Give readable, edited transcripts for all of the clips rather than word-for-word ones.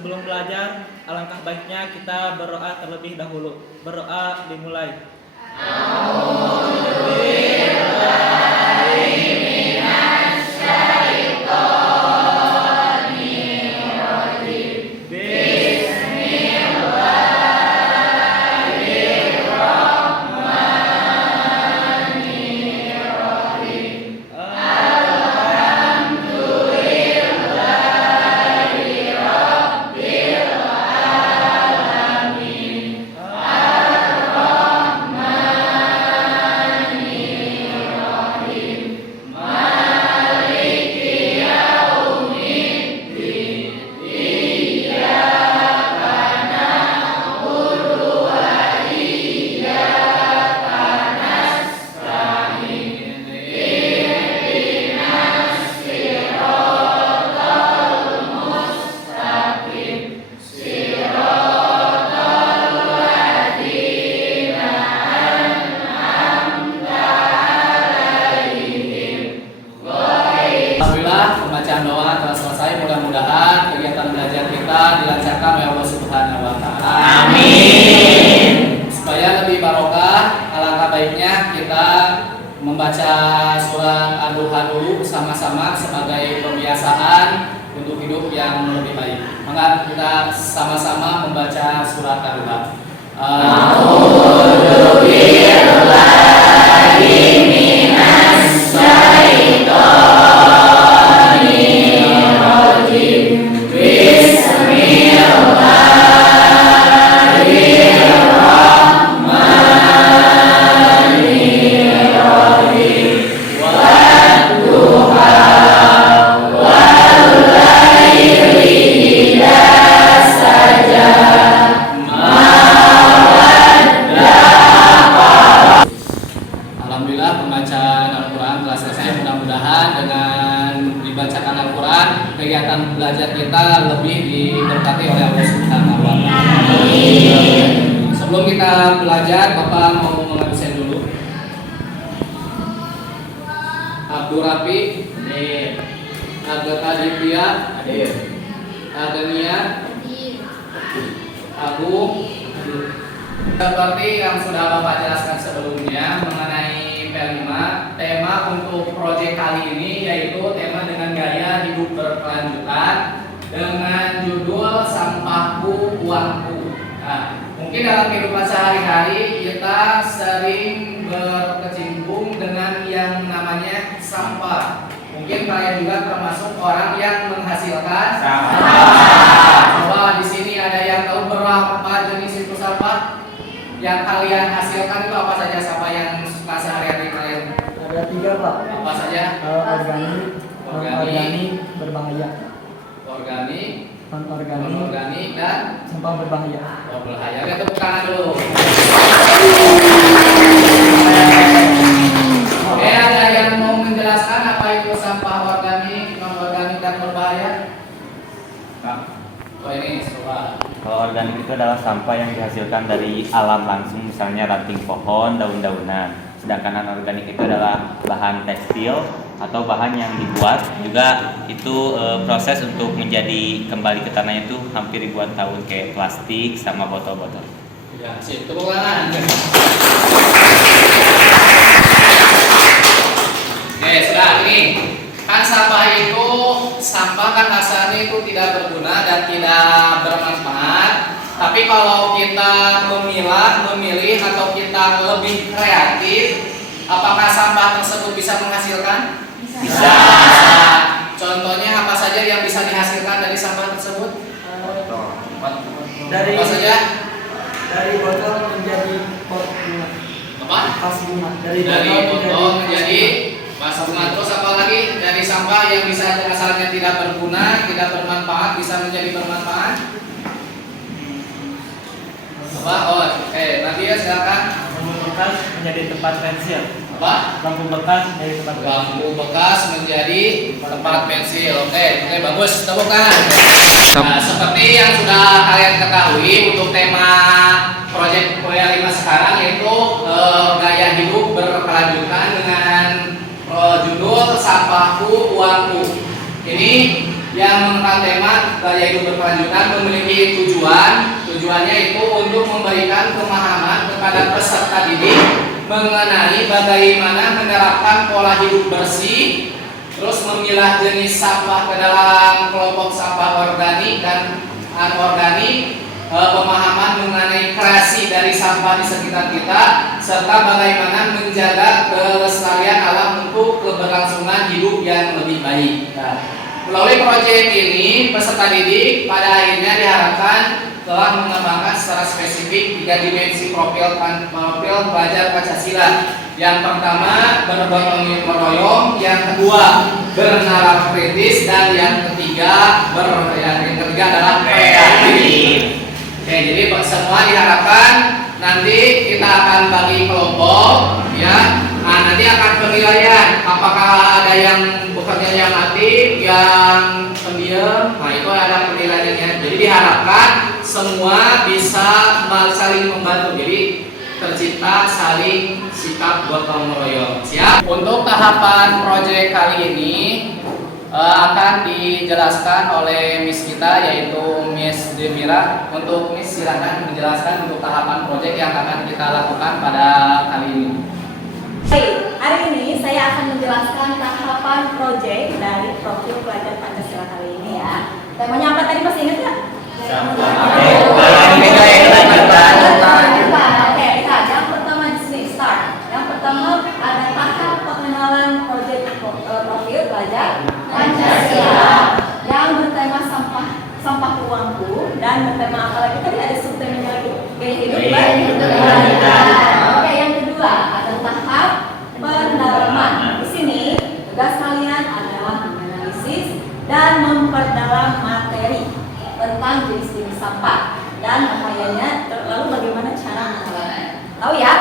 sebelum belajar, alangkah baiknya kita berdoa terlebih dahulu. Berdoa dimulai. Alhamdulillah, pembacaan doa telah selesai. Mudah-mudahan kegiatan belajar kita dilancarkan oleh Allah Subhanahu wa taala. Amin. Supaya lebih barokah, alangkah baiknya kita membaca surat Ad-Duha dulu bersama-sama sebagai pembiasaan untuk hidup yang lebih baik. Maka kita sama-sama membaca surat Ad-Duha. A'udzu billahi minas syaitonir rajim. Bismillahirrahmanirrahim. Wadduha wal laili idza saja. Alhamdulillah, pembacaan Al-Quran telah selesai. Mudah-mudahan dengan dibacakan Al-Quran, kegiatan belajar kita lebih diberkati oleh Allah Subhanahu wa taala. Sebelum kita belajar, Bapak mau mengabsen dulu. Abdul Rafi, hadir. Aditya, hadir. Adania, Abu, seperti yang sudah Bapak jelaskan sebelumnya mengenai P5, tema untuk proyek kali ini yaitu tema dengan gaya hidup berkelanjutan dengan judul Sampahku Uangku. Nah, mungkin dalam kehidupan sehari-hari kita sering berkecimpung dengan yang namanya sampah. Mungkin kalian juga termasuk orang yang menghasilkan sampah. Coba di sini ada yang tahu berapa jenis itu sampah? Yang kalian hasilkan itu apa saja sampah yang suka sehari-hari kalian? Ada 3 Pak. Apa saja? Organik, berbahaya. Organik, Non-organik, dan sampah berbahaya. berbahaya. Oke, tepuk tangan dulu. Oke, ada yang mau menjelaskan apa itu sampah organik, non-organik, dan berbahaya? Oh ini, coba. Kalau organik itu adalah sampah yang dihasilkan dari alam langsung, misalnya ranting pohon, daun-daunan. Sedangkan anorganik itu adalah bahan tekstil atau bahan yang dibuat juga itu proses untuk menjadi kembali ke tanahnya itu hampir ribuan tahun, kayak plastik sama botol-botol. Ya, sip, tepuk tangan. Oke, sudah ini. Kan sampah itu, sampah kan asalnya itu tidak berguna dan tidak bermanfaat. Tapi kalau kita memilih atau kita lebih kreatif, apakah sampah tersebut bisa menghasilkan? Bisa. Contohnya apa saja yang bisa dihasilkan dari sampah tersebut? Apa saja? Dari botol menjadi pot bunga. Apa? Vas bunga. Dari botol menjadi vas bunga. Terus apa lagi? Dari sampah yang bisa asalnya tidak berguna, tidak bermanfaat, bisa menjadi bermanfaat. Apa? Oh, oke. Nanti ya silakan. Lampu bekas menjadi tempat pensil. Apa? Lampu bekas menjadi tempat pensil. Lampu bekas menjadi tempat pensil. Oke, bagus. Tepuk tangan. Nah, seperti yang sudah kalian ketahui untuk tema proyek P5 sekarang yaitu gaya hidup berkelanjutan dengan judul Sampahku Uangku. Ini yang yang mengangkat tema gaya hidup berkelanjutan memiliki tujuan. Tujuannya itu untuk memberikan pemahaman kepada peserta didik mengenai bagaimana menerapkan pola hidup bersih, terus memilah jenis sampah ke dalam kelompok sampah organik dan anorganik, pemahaman mengenai kreasi dari sampah di sekitar kita, serta bagaimana menjaga kelestarian alam untuk keberlangsungan hidup yang lebih baik. Nah, melalui proyek ini, peserta didik pada akhirnya diharapkan telah mengembangkan secara spesifik 3 dimensi profil pelajar Pancasila. Yang pertama, bergotong royong, yang kedua, bernalar kritis, dan yang ketiga adalah kreatif. Oke, jadi semua diharapkan nanti kita akan bagi kelompok, ya. Nah, nanti akan penilaian apakah ada yang bekerja yang aktif, yang pendiam. Nah, itu ada penilaiannya. Jadi diharapkan semua bisa saling membantu. Jadi tercipta saling sikap gotong royong. Siap? Untuk tahapan proyek kali ini akan dijelaskan oleh Miss kita, yaitu Miss Demira. Untuk Miss, silakan menjelaskan untuk tahapan proyek yang akan kita lakukan pada kali ini. Baik, hari ini saya akan menjelaskan tahapan proyek dari profil pelajar Pancasila kali ini ya. Temanya apa tadi, masih ingat nggak? Oke, lihat yang pertama di sini start. Yang pertama ada tahap pengenalan proyek profil pelajar Pancasila yang bertema sampah uangku dan bertema apa lagi tadi, ada subtemanya lagi, gaya hidup berkelanjutan. Oke, yang kedua ada tahap pendalaman. Di sini tugas kalian adalah menganalisis dan memperdalam materi tentang jenis-jenis sampah dan bahayanya, lalu bagaimana cara mengolahnya. Tahu ya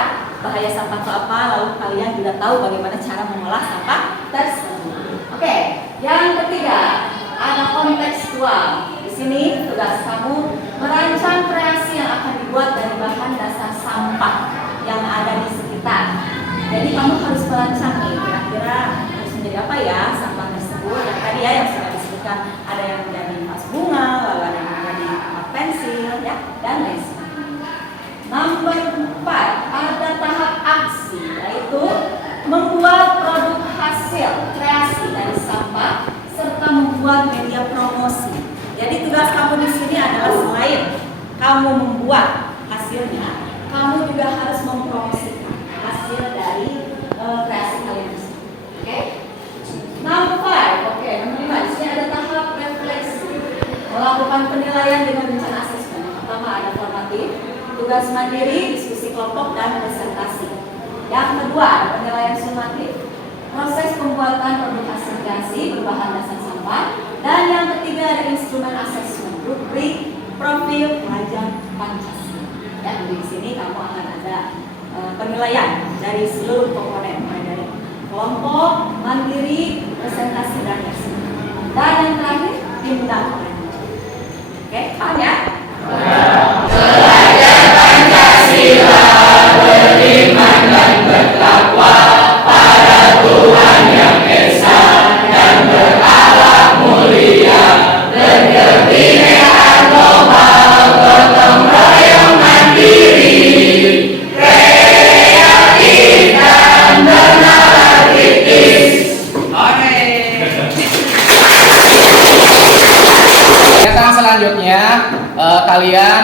bahaya sampah itu apa, lalu kalian juga tahu bagaimana cara mengolah sampah tersebut. Oke, yang ketiga ada kontekstual. Di sini tugas kamu merancang kreasi yang akan dibuat dari bahan dasar sampah yang ada di sekitar. Jadi kamu harus merancang nih, kira-kira harus menjadi apa ya sampah tersebut. Yang tadi ya yang sudah disebutkan, ada yang menjadi vas bunga, lalu ada yang menjadi pensil, ya, dan lain sebagainya. Nomor 4 ada tahap aksi, yaitu membuat produk hasil kreasi dari sampah serta membuat media promosi. Jadi tugas kamu di sini adalah selain kamu membuat hasilnya, kamu juga harus mempromosikan hasil dari kreasi kalian tersebut. Oke? Number 5, oke, nomor 5 di sini ada tahap refleksi, melakukan penilaian dengan rencana asesmen. Yang pertama ada formatif, tugas mandiri, diskusi kelompok, dan presentasi. Yang kedua ada penilaian sumatif, proses pembuatan produk hasil kreasi berbahan dasar sampah. Dan yang ketiga ada instrumen asesmen, rubrik profil pelajar Pancasila. Ya, di sini kamu akan ada penilaian dari seluruh komponen, mulai dari kelompok, mandiri, presentasi, dan eksekusi. Dan yang terakhir tindak lanjut. Oke, paham ya? Pelajar Pancasila beriman dan bertakwa pada Tuhan yang Esa dan berakhlak mulia, berkebinekaan global, gotong royong mandiri, kreatif dan bernalar kritis. Kegiatan selanjutnya kalian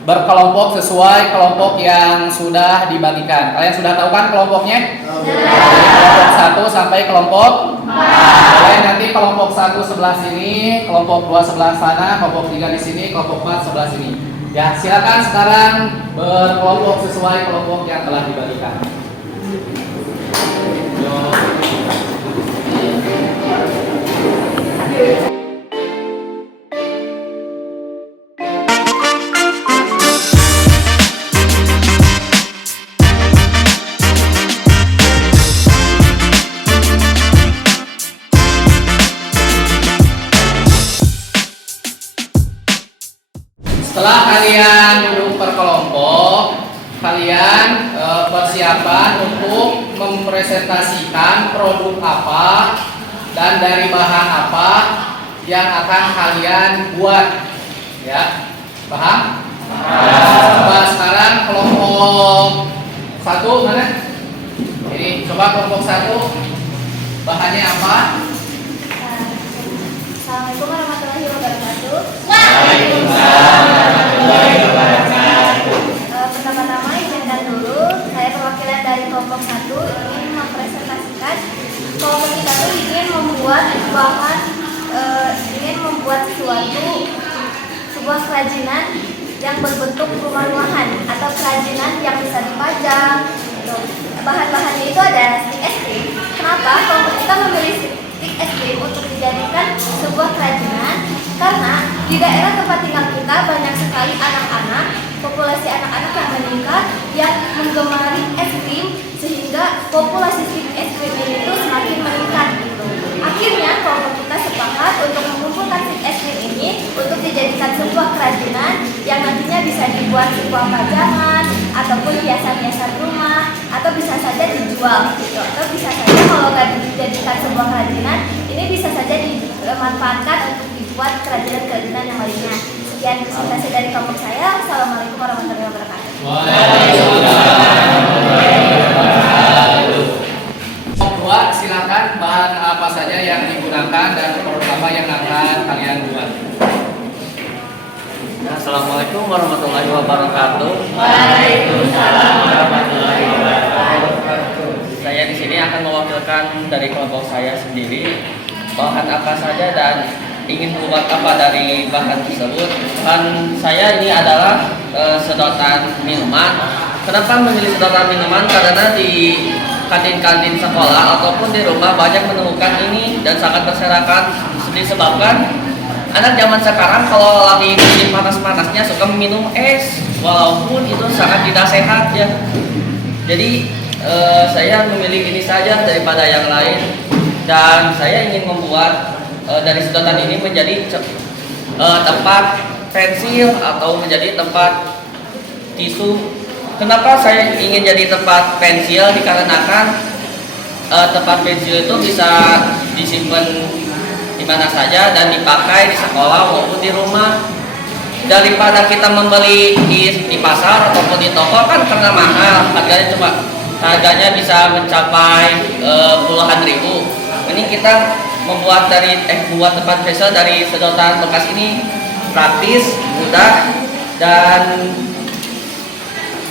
berkelompok sesuai kelompok yang sudah dibagikan. Kalian sudah tahu kan kelompoknya? Kelompok 1 sampai kelompok 4. Kalian nanti kelompok 1 sebelah sini, kelompok 2 sebelah sana, kelompok 3 di sini, kelompok 4 sebelah sini. Ya, silakan sekarang berkelompok sesuai kelompok yang telah dibagikan. Setelah kalian duduk berkelompok, kalian persiapan untuk mempresentasikan produk apa dan dari bahan apa yang akan kalian buat. Ya, paham? Coba sekarang kelompok 1 mana? Ini coba kelompok 1 bahannya apa? Assalamualaikum warahmatullahi wabarakatuh. Waalaikumsalam warahmatullahi wabarakatuh. Pertama-tama izinkan dulu, saya perwakilan dari kelompok 1 ingin mempresentasikan kelompok kita tuh ingin membuat sebuah kerajinan yang berbentuk rumah-rumahan atau kerajinan yang bisa dipajang. Gitu. Bahan-bahannya itu ada stick es krim. Kenapa kelompok kita memilih stick es krim untuk dijadikan sebuah kerajinan? Karena di daerah tempat tinggal kita banyak sekali anak-anak, populasi anak-anak yang meningkat yang menggemari es krim, sehingga populasi stick es krim ini itu semakin meningkat gitu. Akhirnya kelompok kita sepakat untuk mengumpulkan stick es krim ini untuk dijadikan sebuah kerajinan yang nantinya bisa dibuat sebuah pajangan ataupun hiasan-hiasan rumah, atau bisa saja dijual gitu, atau bisa saja kalau nggak dijadikan sebuah kerajinan ini bisa saja dimanfaatkan untuk dibuat kerajinan-kerajinan yang lainnya. Sekian presentasi dari kelompok saya. Assalamualaikum warahmatullahi wabarakatuh. Kelompok 2 silakan bahan apa saja yang digunakan dan produk apa yang akan kalian buat. Assalamualaikum warahmatullahi wabarakatuh. Waalaikumsalam warahmatullahi wabarakatuh. Saya di sini akan mewakilkan dari kelompok saya sendiri bahan apa saja dan ingin membuat apa dari bahan tersebut. Bahan saya ini adalah sedotan minuman. Kenapa memilih sedotan minuman? Karena di kantin-kantin sekolah ataupun di rumah banyak menemukan ini dan sangat berserakan, disebabkan anak zaman sekarang kalau lagi musim panas-panasnya suka minum es, walaupun itu sangat tidak sehat ya. Jadi saya memilih ini saja daripada yang lain, dan saya ingin membuat dari sedotan ini menjadi tempat pensil atau menjadi tempat tisu. Kenapa saya ingin jadi tempat pensil? Dikarenakan tempat pensil itu bisa disimpan di mana saja dan dipakai di sekolah maupun di rumah. Daripada kita membeli di pasar ataupun di toko kan karena mahal, harganya bisa mencapai puluhan ribu. Ini kita membuat tempat pensil dari sedotan bekas ini praktis, mudah, dan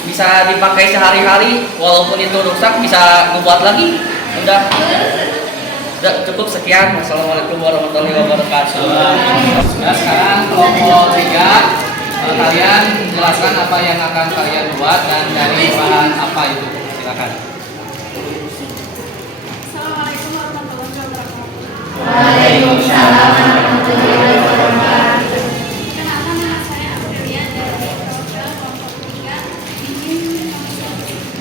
bisa dipakai sehari-hari. Walaupun itu rusak bisa membuat lagi. Udah cukup sekian. Wassalamualaikum warahmatullahi wabarakatuh. Nah, sekarang kelompok 3 kalian jelaskan apa yang akan kalian buat dan dari bahan apa itu. Silakan. Assalamualaikum warahmatullahi wabarakatuh. Waalaikumsalam warahmatullahi wabarakatuh. Kenapa nama saya Aprilia dari program kelompok 3 ingin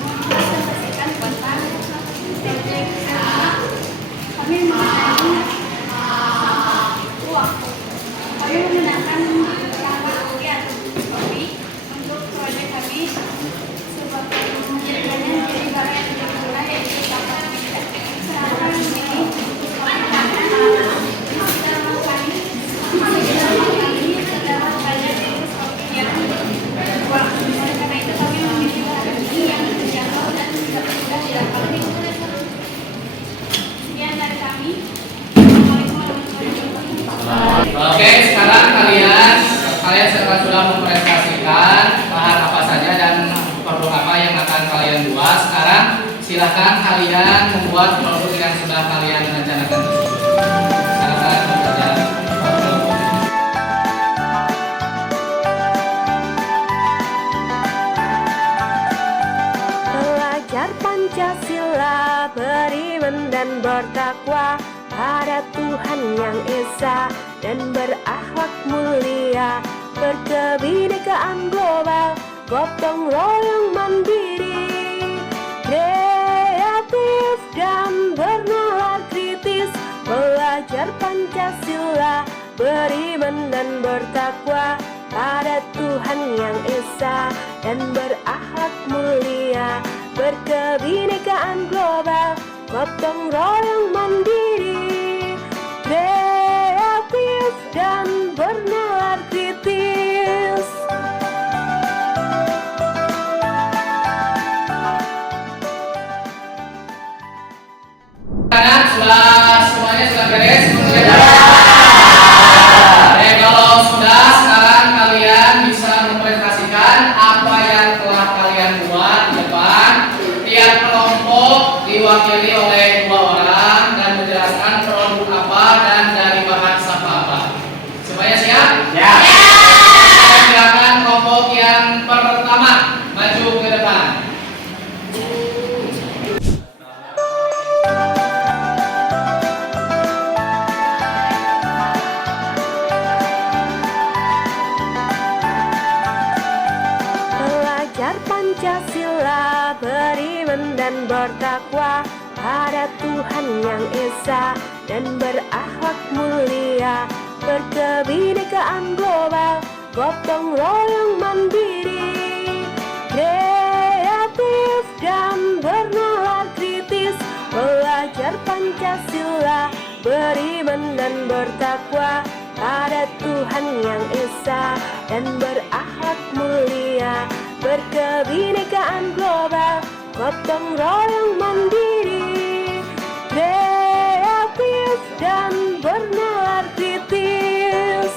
mempresentasikan tentang proyek kami menggunakan uang. Kami menggunakan sampah kuliah kopi untuk proyek kami sebagai menjadikannya menjadi barang yang tidak berguna, yaitu sampah tidak. Sedangkan ini terdapat banyak jenis kopi yang berbuah. Oleh karena itu kami memilih bahan ini yang terjangkau dan tidak mudah didapat. Sekian dari kami. Assalamualaikum warahmatullahi wabarakatuh. Oke, sekarang kalian sudah mempresentasikan bahan apa saja dan produk apa yang akan kalian buat. Sekarang silakan kalian membuat produk yang sudah kalian rencanakan. Silakan bekerja. Belajar Pancasila, beriman dan bertakwa pada Tuhan yang Esa dan berakhlak mulia, berkebinekaan global, gotong royong mandiri, kreatif dan bernalar kritis. Belajar Pancasila, beriman dan bertakwa pada Tuhan yang Esa dan berakhlak mulia, berkebinekaan global, gotong royong mandiri, kreatif semuanya sudah beres? Kalau sudah, sekarang kalian bisa mempresentasikan apa yang telah kalian buat di depan. Tiap kelompok diwakili oleh 2 orang dan menjelaskan produk apa dan dari bahan sampah apa. Semuanya siap? Ya. Silakan kelompok yang pertama maju ke depan. Belajar Pancasila, beriman dan bertakwa pada Tuhan Yang Esa dan berakhlak mulia, berkebinekaan global, gotong royong mandiri, kreatif dan bernalar kritis. Belajar Pancasila, beriman dan bertakwa pada Tuhan Yang Esa dan berakhlak mulia, berkebinekaan global, gotong royong mandiri, kreatif dan bernalar kritis.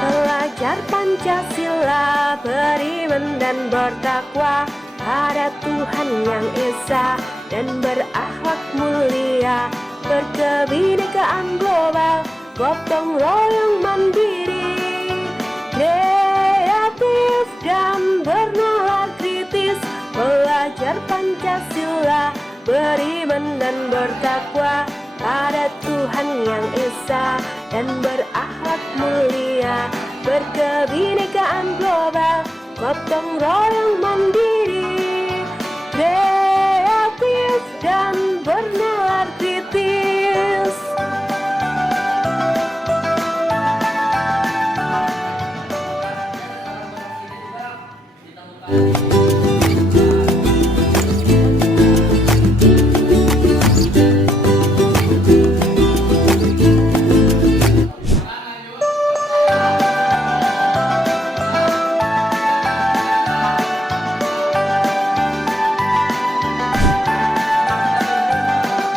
Belajar Pancasila, beriman dan bertakwa pada Tuhan Yang Esa dan berakhlak mulia, berkebinekaan global, gotong royong mandiri, kreatif dan bernalar kritis. Belajar Pancasila, beriman dan bertakwa pada Tuhan Yang Esa dan berakhlak mulia, berkebinekaan global, gotong royong mandiri, kreatif dan bernalar kritis.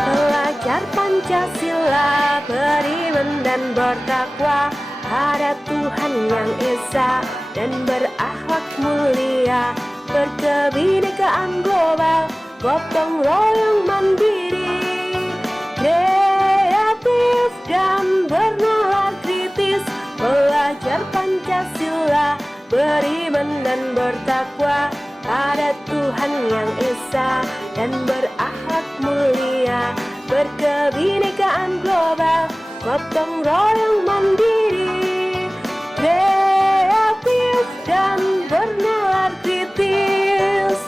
Belajar Pancasila, beriman dan bertakwa pada Tuhan Yang Esa dan berakhlak mulia, berkebinekaan global, gotong royong mandiri, kreatif dan bernalar kritis. Belajar Pancasila, beriman dan bertakwa pada Tuhan Yang Esa dan berakhlak mulia, berkebinekaan global, gotong royong mandiri, kreatif dan bernalar kritis.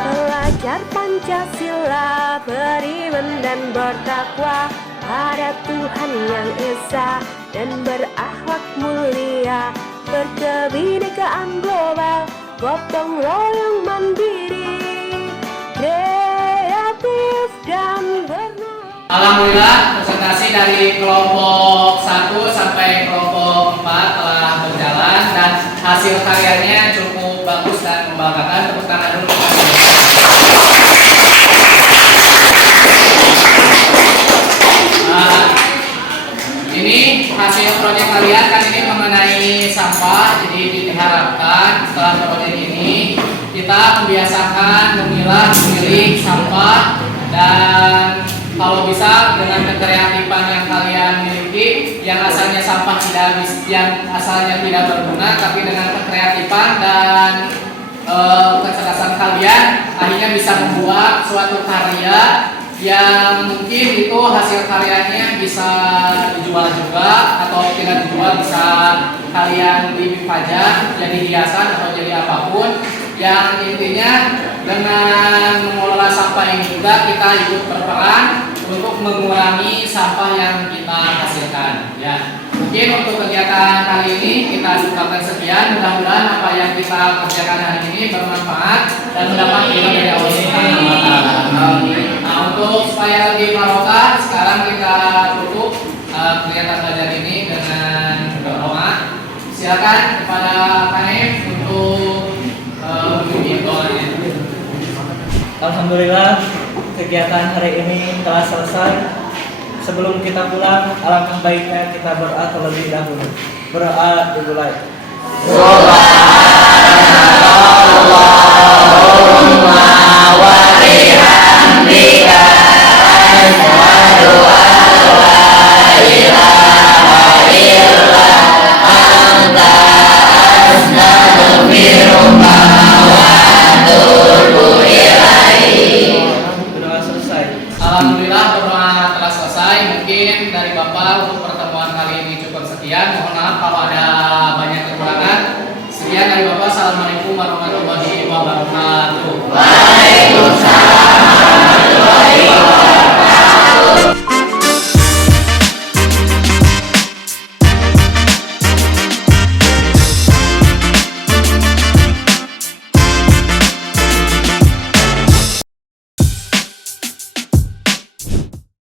Belajar Pancasila, beriman dan bertakwa pada Tuhan Yang Esa dan berakhlak mulia, berkebinekaan global, gotong royong mandiri, kreatif dan bernalar. Alhamdulillah, presentasi dari kelompok 1 sampai kelompok 4 telah berjalan dan hasil karyanya cukup bagus dan membanggakan. Tepuk tangan dulu. Ini hasil proyek kalian kan ini mengenai sampah, jadi diharapkan setelah proyek ini kita membiasakan memilah, memilih sampah dan kalau bisa dengan kekreatifan yang kalian miliki yang asalnya sampah yang asalnya tidak berguna, tapi dengan kekreatifan dan kecerdasan kalian akhirnya bisa membuat suatu karya yang mungkin itu hasil karyanya bisa dijual juga atau tidak dijual, bisa kalian dipajang jadi hiasan atau jadi apapun. Yang intinya dengan mengelola sampah ini juga kita ikut berperan untuk mengurangi sampah yang kita hasilkan. Ya, mungkin untuk kegiatan kali ini kita cukupkan sekian. Mudah-mudahan apa yang kita kerjakan hari ini bermanfaat dan mendapat ridho dari Allah Subhanahu wa Ta'ala. Nah, untuk supaya lebih barokah, sekarang kita tutup kegiatan belajar ini dengan doa. Silakan kepada Kanif untuk memimpin doanya. Alhamdulillah kegiatan hari ini telah selesai. Sebelum kita pulang, alangkah baiknya kita berdoa terlebih dahulu. Berdoa dimulai. Subhanallahumma wa bihamdika asyhadu an la ilaha illa anta astaghfiruka wa atubu ilaik. Berdoa selesai. Alhamdulillah berdoa telah selesai. Mungkin dari Bapak untuk pertemuan kali ini cukup sekian. Mohon maaf kalau ada banyak kekurangan. Sekian dari Bapak. Assalamualaikum warahmatullahi wabarakatuh.